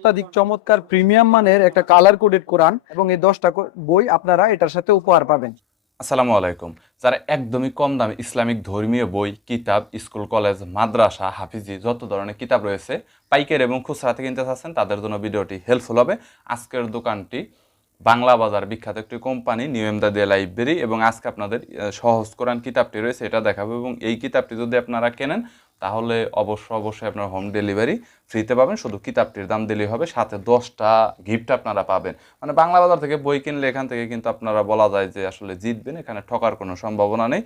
অত্যাধিক চমৎকার প্রিমিয়াম মানের একটা কালার কোডেড কোরআন এবং এই 10টা বই আপনারা এটার সাথে উপহার পাবেন। আসসালামু আলাইকুম। যারা একদমই কম দামে ইসলামিক ধর্মীয় বই, কিতাব, স্কুল, কলেজ, মাদ্রাসা, হাফিজি যত ধরনের কিতাব রয়েছে পাইকারি এবং খুচরাতে কিনতে চাচ্ছেন তাদের জন্য ভিডিওটি হেল্পফুল হবে। আজকের দোকানটি বাংলা বাজার বিখ্যাত একটি কোম্পানি নিউ এমদাদিয়া লাইব্রেরি, এবং আজকে আপনাদের সহজ কোরআন কিতাবটি রয়েছে এটা দেখাবো, এবং এই কিতাবটি যদি আপনারা কেনেন তাহলে অবশ্যই আপনারা হোম ডেলিভারি ফ্রিতে পাবেন। শুধু কিতাবটির দাম দিলেই হবে, সাথে 10টা গিফট আপনারা পাবেন। মানে বাংলা বাজার থেকে বই কিনলে এখান থেকে কিন্তু আপনারা বলা যায় যে আসলে জিতবেন, এখানে ঠকার কোনো সম্ভাবনা নেই।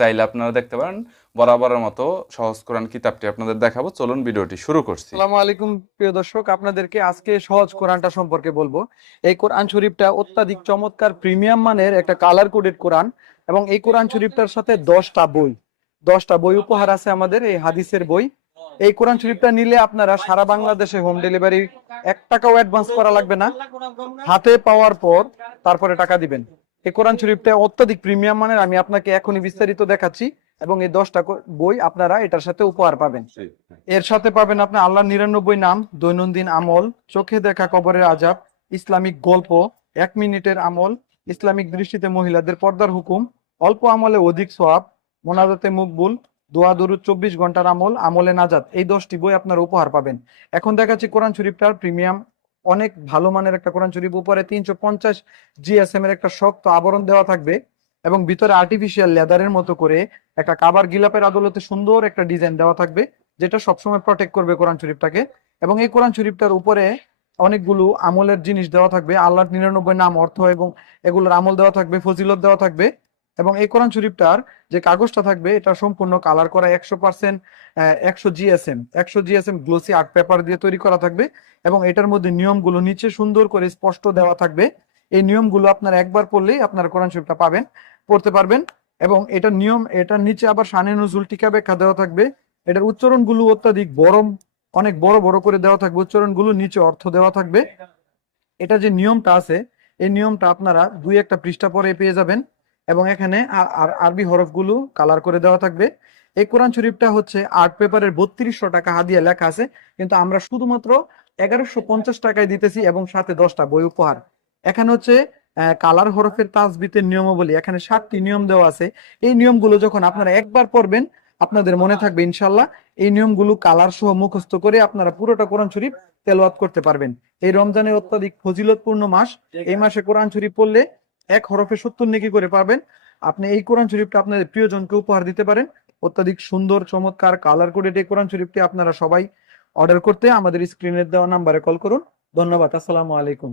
চাইলে আপনারা দেখতে পারেন। বরাবরের মতো সহজ কোরআন কিতাবটি আপনাদের দেখাবো, চলুন ভিডিওটি শুরু করছি। আসসালামু আলাইকুম প্রিয় দর্শক, আপনাদেরকে আজকে সহজ কোরআনটা সম্পর্কে বলবো। এই কোরআন শরীফটা অত্যাধিক চমৎকার প্রিমিয়াম মানের একটা কালার কোডেড কোরআন এবং এই কোরআন শরীফটার সাথে 10টা বই উপহার আছে আমাদের, এই হাদিসের বই। এই কোরআন শরীফটা নিলে আপনারা সারা বাংলাদেশে হোম ডেলিভারি, 1 টাকাও অ্যাডভান্স করা লাগবে না, হাতে পাওয়ার পর তারপরে টাকা দিবেন। এই কোরআন শরীফটা অত্যাধিক প্রিমিয়াম মানের, আমি আপনাকে এখনই বিস্তারিত দেখাচ্ছি। এবং এই 10টা বই আপনারা এটার সাথে উপহার পাবেন। এর সাথে পাবেন আপনি আল্লাহর 99 নাম, দৈনন্দিন আমল, চোখে দেখা কবরের আজাব, ইসলামিক গল্প, 1 মিনিটের আমল, ইসলামিক দৃষ্টিতে মহিলাদের পর্দার হুকুম, অল্প আমলে অধিক সওয়াব, মোনাজাতে মকবুল, দোয়া দরুদ 24 ঘন্টার আমল, আমলে নাজাত। এই 10টি বই আপনারা উপহার পাবেন। এখন দেখাচ্ছি কোরআন শরীফটার প্রিমিয়াম, অনেক ভালো মানের একটা কোরআন শরীফ। উপরে 350 জিএসএম এর একটা শক্ত আবরণ দেওয়া থাকবে এবং ভিতরে আর্টিফিশিয়াল লেদারের মতো করে একটা কাবার গিলাপের আদলতে সুন্দর একটা ডিজাইন দেওয়া থাকবে, যেটা সবসময় প্রটেক্ট করবে কোরআন শরীফটাকে। এবং এই কোরআন শরীফটার উপরে অনেকগুলো আমলের জিনিস দেওয়া থাকবে, আল্লাহর 99 নাম, অর্থ এবং এগুলোর আমল দেওয়া থাকবে, ফজিলত দেওয়া থাকবে। এবং এই কোরআন শরীফটার যে কাগজটা থাকবে এটা সম্পূর্ণ কালার করা 100%, 100 জিএসএম গ্লোসি আর্ট পেপার দিয়ে তৈরি করা থাকবে। এবং এটার মধ্যে নিয়মগুলো নিচে সুন্দর করে স্পষ্ট দেওয়া থাকবে। এই নিয়মগুলো আপনারা একবার পড়লেই আপনার কোরআন শরীফটা পড়তে পারবেন। এবং এটার নিয়ম, এটার নিচে আবার শানে নজুল টিকা ব্যাখ্যা দেওয়া থাকবে। এটার উচ্চারণগুলো অত্যাধিক বড়, অনেক বড় বড় করে দেওয়া থাকবে উচ্চারণগুলো, নিচে অর্থ দেওয়া থাকবে। এটা যে নিয়মটা আছে, এই নিয়মটা আপনারা 2-1 পৃষ্ঠা পরে পেয়ে যাবেন। এবং এখানে আরবি হরফগুলো কালার করে দেওয়া থাকবে। এই কোরআন শরীফটা হচ্ছে আর্ট পেপারের 3200 টাকা হাদিয়া লেখা আছে, কিন্তু আমরা শুধুমাত্র 1150 টাকায় দিতেছি এবং সাথে 10টা বই উপহার। এখানে হচ্ছে কালার হরফের তাসবিতের নিয়মাবলী, এখানে 7টি নিয়ম দেওয়া আছে। এই নিয়মগুলো যখন আপনারা একবার পড়বেন আপনাদের মনে থাকবে ইনশাল্লাহ। এই নিয়মগুলো কালার সহ মুখস্থ করে আপনারা পুরোটা কোরআন শরীফ তেলাওয়াত করতে পারবেন। এই রমজানের অত্যাধিক ফজিলতপূর্ণ মাস, এই মাসে কোরআন শরীফ পড়লে 1 হরফে 70 নেকি করে পাবেন। আপনি এই কোরআন শরীফটা আপনাদের প্রিয়জনকে উপহার দিতে পারেন। অত্যাধিক সুন্দর চমৎকার কালার কোডেড এই কোরআন শরীফটি আপনারা সবাই অর্ডার করতে আমাদের স্ক্রিনের দেওয়া নাম্বারে কল করুন। ধন্যবাদ। আসসালামু আলাইকুম।